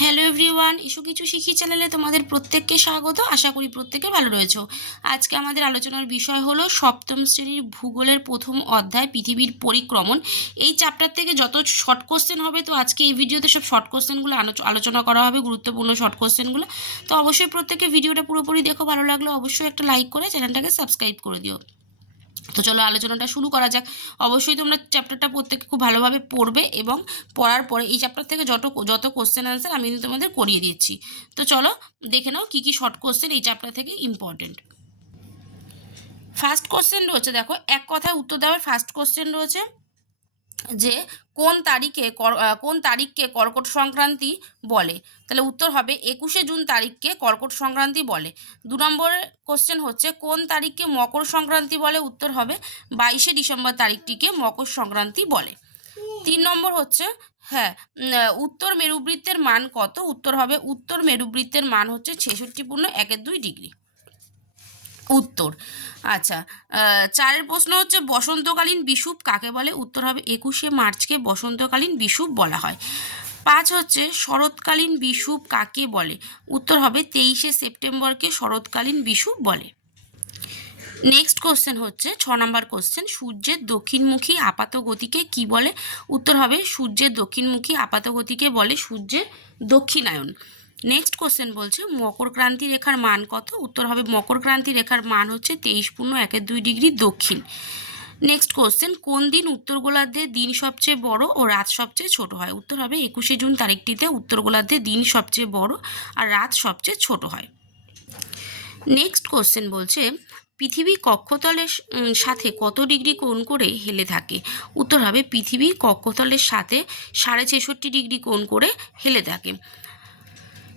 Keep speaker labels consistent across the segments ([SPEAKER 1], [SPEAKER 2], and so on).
[SPEAKER 1] Hello everyone issue কিছু শিখি চ্যানেলে তোমাদের প্রত্যেককে স্বাগত, আশা করি প্রত্যেকে ভালো রয়েছো। আজকে আমাদের আলোচনার বিষয় হলো সপ্তম শ্রেণির ভূগোলের প্রথম অধ্যায় পৃথিবীর পরিক্রমণ। এই চ্যাপ্টার থেকে যত শর্ট কোশ্চেন হবে, তো আজকে এই ভিডিওতে সব শর্ট কোশ্চেনগুলো আলোচনা করা হবে, গুরুত্বপূর্ণ শর্ট কোশ্চেনগুলো তো অবশ্যই প্রত্যেকে ভিডিওটা পুরোপুরি দেখো, ভালো লাগলে অবশ্যই একটা লাইক করে চ্যানেলটাকে সাবস্ক্রাইব করে দিও। তো চলো আলোচনাটা শুরু করা যাক। অবশ্যই তোমরা চ্যাপ্টারটা প্রত্যেকে খুব ভালোভাবে পড়বে এবং পড়ার পরে এই চ্যাপ্টার থেকে যত যত কোশ্চেন অ্যান্সার আমি কিন্তু তোমাদের করিয়ে দিচ্ছি। তো চলো দেখে নাও কী কী শর্ট কোশ্চেন এই চ্যাপ্টার থেকে ইম্পর্টেন্ট ফার্স্ট কোশ্চেন রয়েছে, দেখো, এক কথায় উত্তর দেওয়ার ফার্স্ট কোশ্চেন রয়েছে যে কোন তারিখে কোন তারিখকে কর্কট সংক্রান্তি বলে? তাহলে উত্তর হবে একুশে জুন তারিখকে কর্কট সংক্রান্তি বলে। দু নম্বরের কোশ্চেন হচ্ছে কোন তারিখকে মকর সংক্রান্তি বলে? উত্তর হবে বাইশে ডিসেম্বর তারিখটিকে মকর সংক্রান্তি বলে। তিন নম্বর হচ্ছে হ্যাঁ উত্তর মেরুবৃত্তের মান কত? উত্তর হবে উত্তর মেরুবৃত্তের মান হচ্ছে ছেষট্টি পূর্ণ একের দুই ডিগ্রি। উত্তর। আচ্ছা চারের প্রশ্ন হচ্ছে, বসন্তকালীন বিষুব কাকে বলে? উত্তর হবে একুশে মার্চকে বসন্তকালীন বিষুব বলা হয়। পাঁচ হচ্ছে, শরৎকালীন বিষুব কাকে বলে? উত্তর হবে তেইশে সেপ্টেম্বরকে শরৎকালীন বিষুব বলে। নেক্সট কোশ্চেন হচ্ছে, ছ নম্বর কোশ্চেন, সূর্যের দক্ষিণমুখী আপাত গতিকে কি বলে? উত্তর হবে সূর্যের দক্ষিণমুখী আপাত গতিকে বলে সূর্যের দক্ষিণায়ন। নেক্সট কোশ্চেন বলছে, মকর ক্রান্তি রেখার মান কত? উত্তর হবে, মকর ক্রান্তি রেখার মান হচ্ছে তেইশ পূর্ণ একের দুই ডিগ্রি দক্ষিণ। নেক্সট কোশ্চেন কোন দিন উত্তর গোলার্ধে দিন সবচেয়ে বড় ও রাত সবচেয়ে ছোট হয়? উত্তর হবে, একুশে জুন তারিখটিতে উত্তর গোলার্ধে দিন সবচেয়ে বড় আর রাত সবচেয়ে ছোট হয়। নেক্সট কোশ্চেন বলছে, পৃথিবী কক্ষতলের সাথে কত ডিগ্রি কোণ করে হেলে থাকে? উত্তর হবে, পৃথিবী কক্ষতলের সাথে সাড়ে ছেষট্টি ডিগ্রি কোণ করে হেলে থাকে।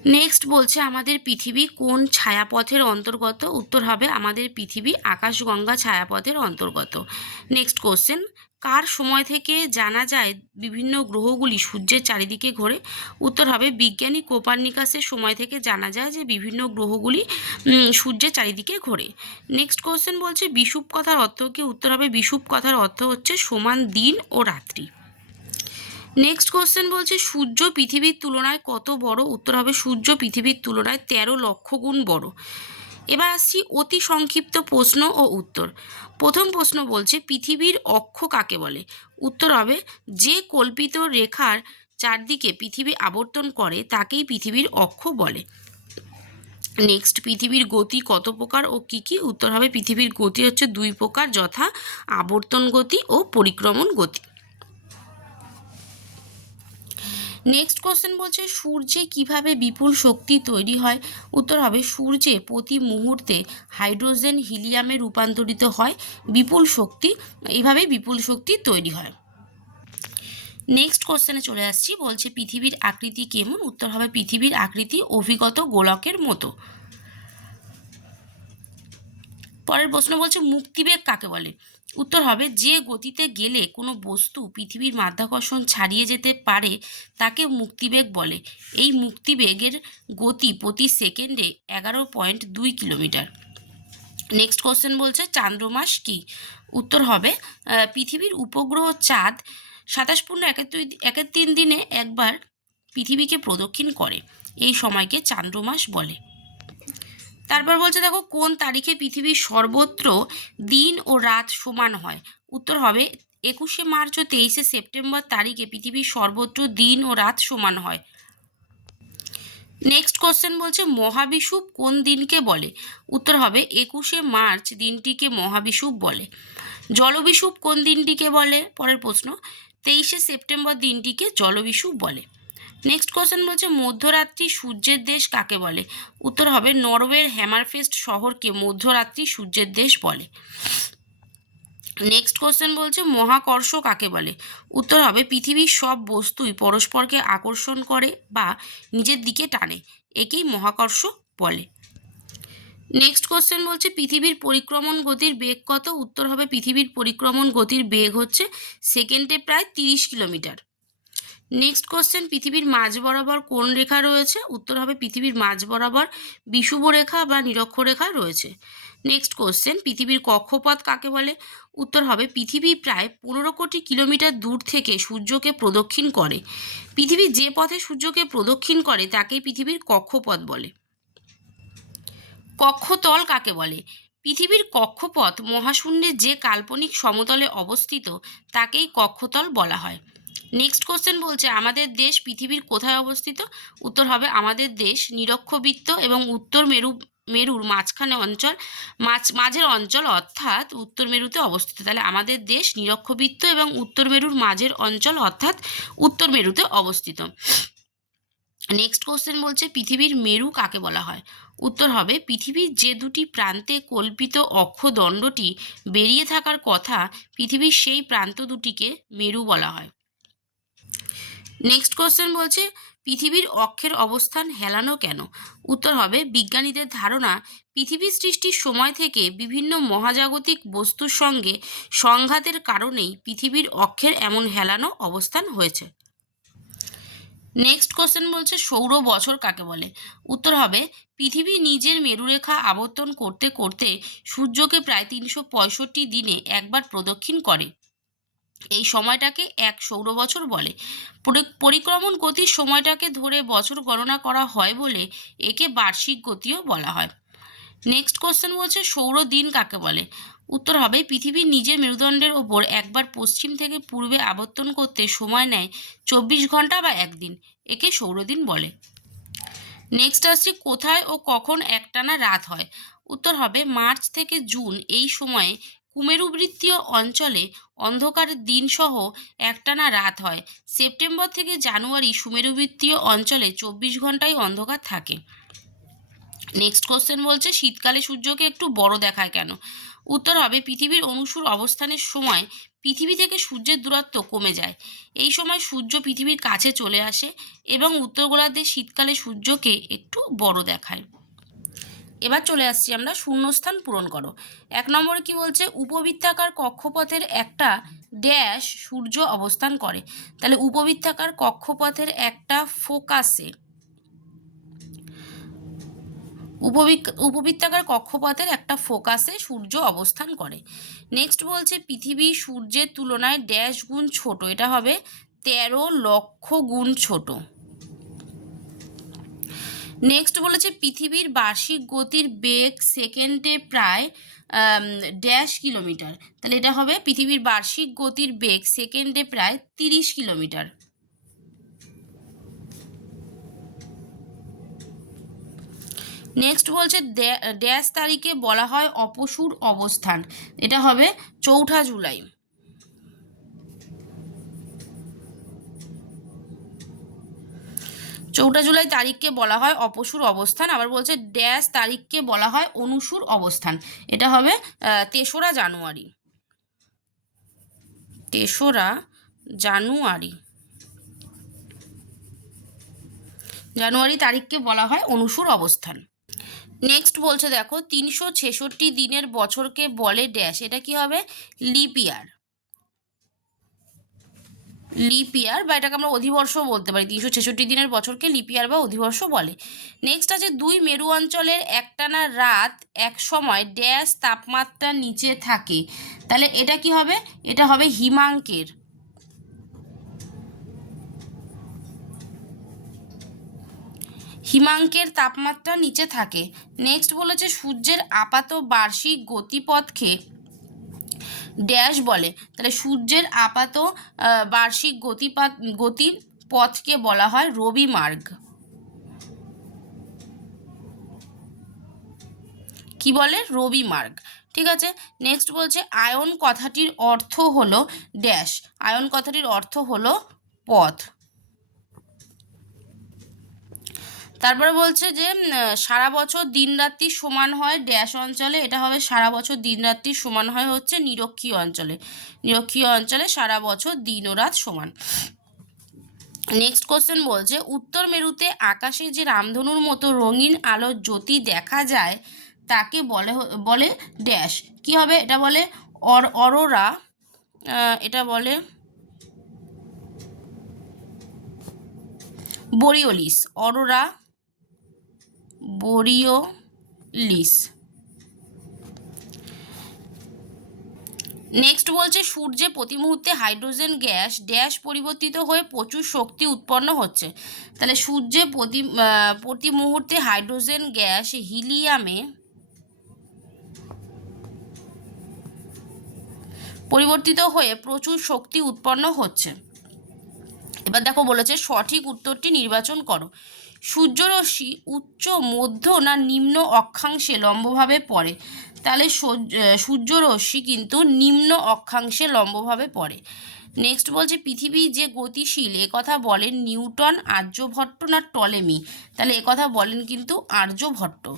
[SPEAKER 1] নেক্সট বলছে, আমাদের পৃথিবী কোন ছায়াপথের অন্তর্গত? উত্তর হবে, আমাদের পৃথিবী আকাশগঙ্গা ছায়াপথের অন্তর্গত। নেক্সট কোশ্চেন কার সময় থেকে জানা যায় বিভিন্ন গ্রহগুলি সূর্যের চারিদিকে ঘোরে? উত্তর হবে, বিজ্ঞানী কোপার্নিকাসের সময় থেকে জানা যায় যে বিভিন্ন গ্রহগুলি সূর্যের চারিদিকে ঘোরে। নেক্সট কোশ্চেন বলছে বিষুব কথার অর্থ কি? উত্তর হবে বিষুব কথার অর্থ হচ্ছে সমান দিন ও রাত্রি। নেক্সট কোশ্চেন বলছে, সূর্য পৃথিবীর তুলনায় কত বড়? উত্তর হবে, সূর্য পৃথিবীর তুলনায় তেরো লক্ষ গুণ বড়। এবার আসছি অতি সংক্ষিপ্ত প্রশ্ন ও উত্তর। প্রথম প্রশ্ন বলছে, পৃথিবীর অক্ষ কাকে বলে? উত্তর হবে, যে কল্পিত রেখার চারদিকে পৃথিবী আবর্তন করে, তাকেই পৃথিবীর অক্ষ বলে। নেক্সট পৃথিবীর গতি কত প্রকার ও কি কি? উত্তর হবে, পৃথিবীর গতি হচ্ছে দুই প্রকার, যথা আবর্তন গতি ও পরিক্রমণ গতি। নেক্সট কোশ্চেন বলছে, সূর্যে কীভাবে বিপুল শক্তি তৈরি হয়? উত্তর হবে, সূর্যে প্রতি মুহূর্তে হাইড্রোজেন হিলিয়ামে রূপান্তরিত হয়, বিপুল শক্তি এইভাবে বিপুল শক্তি তৈরি হয়। নেক্সট কোশ্চেনে চলে আসছি, বলছে, পৃথিবীর আকৃতি কেমন? উত্তর হবে, পৃথিবীর আকৃতি অভিগত গোলকের মতো। পরের প্রশ্ন বলছে, মুক্তিবেগ কাকে বলে? উত্তর হবে, যে গতিতে গেলে কোনো বস্তু পৃথিবীর মাধ্যাকর্ষণ ছাড়িয়ে যেতে পারে, তাকে মুক্তিবেগ বলে। এই মুক্তিবেগের গতি প্রতি সেকেন্ডে এগারো পয়েন্ট দুই কিলোমিটার। নেক্সট কোশ্চেন বলছে, চান্দ্রমাস কি? উত্তর হবে পৃথিবীর উপগ্রহ চাঁদ সাতাশ পূর্ণ একের তিন দিনে একবার পৃথিবীকে প্রদক্ষিণ করে। এই সময়কে চান্দ্রমাস বলে। তারপর বলছে, দেখো, কোন তারিখে পৃথিবীর সর্বত্র দিন ও রাত সমান হয়? উত্তর হবে, একুশে মার্চ ও তেইশে সেপ্টেম্বর তারিখে পৃথিবীর সর্বত্র দিন ও রাত সমান হয়। নেক্সট কোশ্চেন বলছে মহাবিষুব কোন দিনকে বলে? উত্তর হবে, একুশে মার্চ দিনটিকে মহাবিষুব বলে। জলবিষুব কোন দিনটিকে বলে? পরের প্রশ্ন, তেইশে সেপ্টেম্বর দিনটিকে জলবিষুব বলে। নেক্সট কোশ্চেন বলছে, মধ্যরাত্রি সূর্যের দেশ কাকে বলে? উত্তর হবে, নরওয়ের হ্যামারফেস্ট শহরকে মধ্যরাত্রি সূর্যের দেশ বলে। নেক্সট কোশ্চেন বলছে, মহাকর্ষ কাকে বলে? উত্তর হবে, পৃথিবীর সব বস্তুই পরস্পরকে আকর্ষণ করে বা নিজের দিকে টানে, একেই মহাকর্ষ বলে। নেক্সট কোশ্চেন বলছে, পৃথিবীর পরিক্রমণ গতির বেগ কত? উত্তর হবে, পৃথিবীর পরিক্রমণ গতির বেগ হচ্ছে সেকেন্ডে প্রায় তিরিশ কিলোমিটার। নেক্সট কোশ্চেন পৃথিবীর মাঝ বরাবর কোন রেখা রয়েছে? উত্তর হবে পৃথিবীর মাঝ বরাবর বিষুব রেখা বা নিরক্ষরেখা রয়েছে। নেক্সট কোশ্চেন পৃথিবীর কক্ষপথ কাকে বলে? উত্তর হবে পৃথিবী প্রায় পনেরো কোটি কিলোমিটার দূর থেকে সূর্যকে প্রদক্ষিণ করে। পৃথিবী যে পথে সূর্যকে প্রদক্ষিণ করে তাকেই পৃথিবীর কক্ষপথ বলে। কক্ষতল কাকে বলে? পৃথিবীর কক্ষপথ মহাশূন্যে যে কাল্পনিক সমতলে অবস্থিত তাকেই কক্ষতল বলা হয়। নেক্সট কোশ্চেন বলছে, আমাদের দেশ পৃথিবীর কোথায় অবস্থিত? উত্তর হবে, আমাদের দেশ নিরক্ষবৃত্ত এবং উত্তর মেরু, মেরুর মাঝখানে অঞ্চল, মাঝ, মাঝের অঞ্চল অর্থাৎ উত্তর মেরুতে অবস্থিত। তাহলে আমাদের দেশ নিরক্ষবৃত্ত এবং উত্তর মেরুর মাঝের অঞ্চল অর্থাৎ উত্তর মেরুতে অবস্থিত। নেক্সট কোশ্চেন বলছে, পৃথিবীর মেরু কাকে বলা হয়? উত্তর হবে, পৃথিবীর যে দুটি প্রান্তে কল্পিত অক্ষদণ্ডটি বেরিয়ে থাকার কথা, পৃথিবীর সেই প্রান্ত দুটিকে মেরু বলা হয়। নেক্সট কোশ্চেন বলছে, পৃথিবীর অক্ষের অবস্থান হেলানো কেন? উত্তর হবে, বিজ্ঞানীদের ধারণা, পৃথিবীর সৃষ্টির সময় থেকে বিভিন্ন মহাজাগতিক বস্তুর সঙ্গে সংঘাতের কারণেই পৃথিবীর অক্ষের এমন হেলানো অবস্থান হয়েছে। নেক্সট কোশ্চেন বলছে, সৌর বছর কাকে বলে? উত্তর হবে, পৃথিবী নিজের মেরুরেখা আবর্তন করতে করতে সূর্যকে প্রায় তিনশো পঁয়ষট্টি দিনে একবার প্রদক্ষিণ করে। এই সময়টাকে এক সৌর বছর বলে পরিক্রমণ গতির সময়টাকে ধরে বছর গণনা করা হয় বলে একে বার্ষিক গতিও বলা হয়। নেক্সট কোশ্চেন বলছে, সৌর দিন কাকে বলে? উত্তর হবে, পৃথিবীর নিজের মেরুদণ্ডের ওপর একবার পশ্চিম থেকে পূর্বে আবর্তন করতে সময় নেয় চব্বিশ ঘণ্টা বা একদিন। একে সৌরদিন বলে। নেক্সট আসছে, কোথায় ও কখন একটানা রাত হয়? উত্তর হবে, মার্চ থেকে জুন এই সময়ে কুমেরুবৃত্তীয় অঞ্চলে অন্ধকারের দিনসহ একটানা রাত হয়। সেপ্টেম্বর থেকে জানুয়ারি সুমেরুবৃত্তীয় অঞ্চলে চব্বিশ ঘন্টায় অন্ধকার থাকে। নেক্সট কোশ্চেন বলছে, শীতকালে সূর্যকে একটু বড় দেখায় কেন? উত্তর হবে, পৃথিবীর অনুসুর অবস্থানের সময় পৃথিবী থেকে সূর্যের দূরত্ব কমে যায়। এই সময় সূর্য পৃথিবীর কাছে চলে আসে এবং উত্তর গোলার্ধে শীতকালে সূর্যকে একটু বড় দেখায়। এবার চলে আসছি আমরা শূন্যস্থান পূরণ করো। এক নম্বরে কি বলছে? উপবৃত্তাকার কক্ষপথের একটা ড্যাশ সূর্য অবস্থান করে। তাহলে উপবৃত্তাকার কক্ষপথের একটা ফোকাসে উপবৃত্তাকার কক্ষপথের একটা ফোকাসে সূর্য অবস্থান করে। নেক্সট বলছে, পৃথিবী সূর্যের তুলনায় ড্যাশ গুণ ছোট। এটা হবে তেরো লক্ষ গুণ ছোট। নেক্সট বলেছে, পৃথিবীর বার্ষিক গতির বেগ সেকেন্ডে প্রায় ড্যাশ কিলোমিটার তাহলে এটা হবে পৃথিবীর বার্ষিক গতির বেগ সেকেন্ডে প্রায় তিরিশ কিলোমিটার নেক্সট বলছে ড্যা- ড্যাশ তারিখে বলা হয় অপসুর অবস্থান। এটা হবে চৌঠা জুলাই। চৌঠা জুলাই তারিখকে বলা হয় অপসুর অবস্থান, আবার বলছে ড্যাশ তারিখকে বলা হয় অনুসুর অবস্থান। এটা হবে তেসরা জানুয়ারি। তেসরা জানুয়ারি। জানুয়ারি তারিখকে বলা হয় অনুসুর অবস্থান। নেক্সট বলছে দেখো, তিনশো ছেষট্টি দিনের বছরকে বলে ড্যাশ, এটা কি হবে? লিপ ইয়ার লিপ ইয়ার বা এটাকে আমরা অধিবর্ষ বলতে পারি। তিনশো ছেষট্টি দিনের বছরকে লিপ ইয়ার বা অধিবর্ষ বলে। নেক্সট আছে দুই, মেরু অঞ্চলের একটানা রাত এক সময় ড্যাশ তাপমাত্রার নিচে থাকে। তাহলে এটা কি হবে? এটা হবে হিমাঙ্কের। হিমাঙ্কের তাপমাত্রা নিচে থাকে। নেক্সট বলেছে সূর্যের আপাত বার্ষিক গতিপথকে ড্যাশ বলে। তাহলে সূর্যের আপাত বার্ষিক গতিপাত, গতির পথকে বলা হয় রবি মার্গ। কি বলে? রবি মার্গ। ঠিক আছে? নেক্সট বলছে, আয়ন কথাটির অর্থ হলো ড্যাশ। আয়ন কথাটির অর্থ হলো পথ। তারপরে বলছে যে সারা বছর দিনরাত্রি সমান হয় ড্যাশ অঞ্চলে, এটা হবে সারা বছর দিনরাত্রি সমান হয় হচ্ছে নিরক্ষীয় অঞ্চলে। নিরক্ষীয় অঞ্চলে সারা বছর দিন ও রাত সমান। নেক্সট কোশ্চেন বলছে, উত্তর মেরুতে আকাশে যে রামধনুর মতো রঙিন আলোর জ্যোতি দেখা যায়, তাকে বলে বলে ড্যাশ। কি হবে? এটা বলে অর, অরোরা এটা বলে বরিওলিস। অরোরা বোরিওলিস নেক্সট বলছে, সূর্যে প্রতি মুহূর্তে হাইড্রোজেন গ্যাস ড্যাশ পরিবর্তিত হয়ে প্রচুর শক্তি উৎপন্ন হচ্ছে। তাহলে সূর্যে প্রতি প্রতি মুহূর্তে হাইড্রোজেন গ্যাস হিলিয়ামে পরিবর্তিত হয়ে প্রচুর শক্তি উৎপন্ন হচ্ছে। এবার দেখো বলেছে, সঠিক উত্তরটি নির্বাচন করো। সূর্যরশ্মি উচ্চ, মধ্য না নিম্ন অক্ষাংশে লম্বভাবে পড়ে। তাহলে সূর্য- সূর্যরশ্মি কিন্তু নিম্ন অক্ষাংশে লম্বভাবে পড়ে। নেক্সট বলছে, পৃথিবী যে গতিশীল কথা বলেন নিউটন, আর্যভট্ট না টলেমি তাহলে কথা বলেন কিন্তু আর্যভট্ট।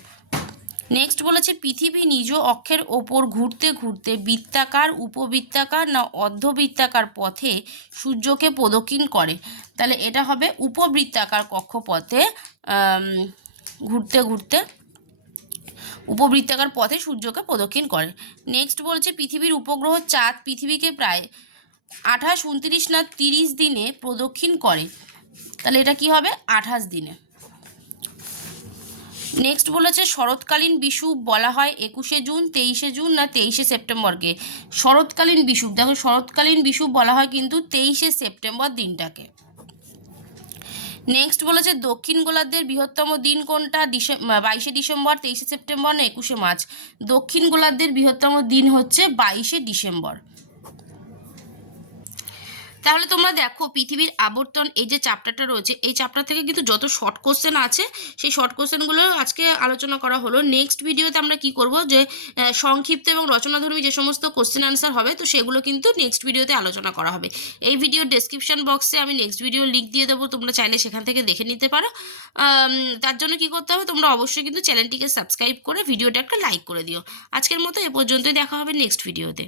[SPEAKER 1] নেক্সট বলেছে, পৃথিবী নিজ অক্ষের ওপর ঘুরতে ঘুরতে বৃত্তাকার, উপবৃত্তাকার না অর্ধবৃত্তাকার পথে সূর্যকে প্রদক্ষিণ করে। তাহলে এটা হবে উপবৃত্তাকার কক্ষপথে ঘুরতে ঘুরতে উপবৃত্তাকার পথে সূর্যকে প্রদক্ষিণ করে। নেক্সট বলছে, পৃথিবীর উপগ্রহ চাঁদ পৃথিবীকে প্রায় আঠাশ, উনত্রিশ না তিরিশ দিনে প্রদক্ষিণ করে। তাহলে এটা কি হবে? আঠাশ দিনে। নেক্সট বলেছে শরৎকালীন বিষুব বলা হয় একুশে জুন, তেইশে জুন না তেইশে সেপ্টেম্বরকে। শরৎকালীন বিষুব দেখো শরৎকালীন বিষুব বলা হয় কিন্তু তেইশে সেপ্টেম্বর দিনটাকে। নেক্সট বলেছে দক্ষিণ গোলার্ধের বৃহত্তম দিন কোনটা? বাইশে ডিসেম্বর, তেইশে সেপ্টেম্বর না একুশে মার্চ? দক্ষিণ গোলার্ধের বৃহত্তম দিন হচ্ছে বাইশে ডিসেম্বর। তাহলে তোমরা দেখো, পৃথিবীর আবর্তন, এই যে চ্যাপ্টারটা রয়েছে, এই চ্যাপ্টার থেকে কিন্তু যত শর্ট কোশ্চেন আছে, সেই শর্ট কোশ্চেনগুলো আজকে আলোচনা করা হলো। নেক্সট ভিডিওতে আমরা কি করব? যে সংক্ষিপ্ত এবং রচনাধর্মী যে সমস্ত কোশ্চেন অ্যান্সার হবে, তো সেগুলো কিন্তু নেক্সট ভিডিওতে আলোচনা করা হবে। এই ভিডিওর ডেসক্রিপশন বক্সে আমি নেক্সট ভিডিও লিঙ্ক দিয়ে দেবো, তোমরা চাইলে সেখান থেকে দেখে নিতে পারো। তার জন্য কি করতে হবে? তোমরা অবশ্যই কিন্তু চ্যানেলটিকে সাবস্ক্রাইব করে ভিডিওটা একটা লাইক করে দিও। আজকের মতো এ পর্যন্তই দেখা হবে নেক্সট ভিডিওতে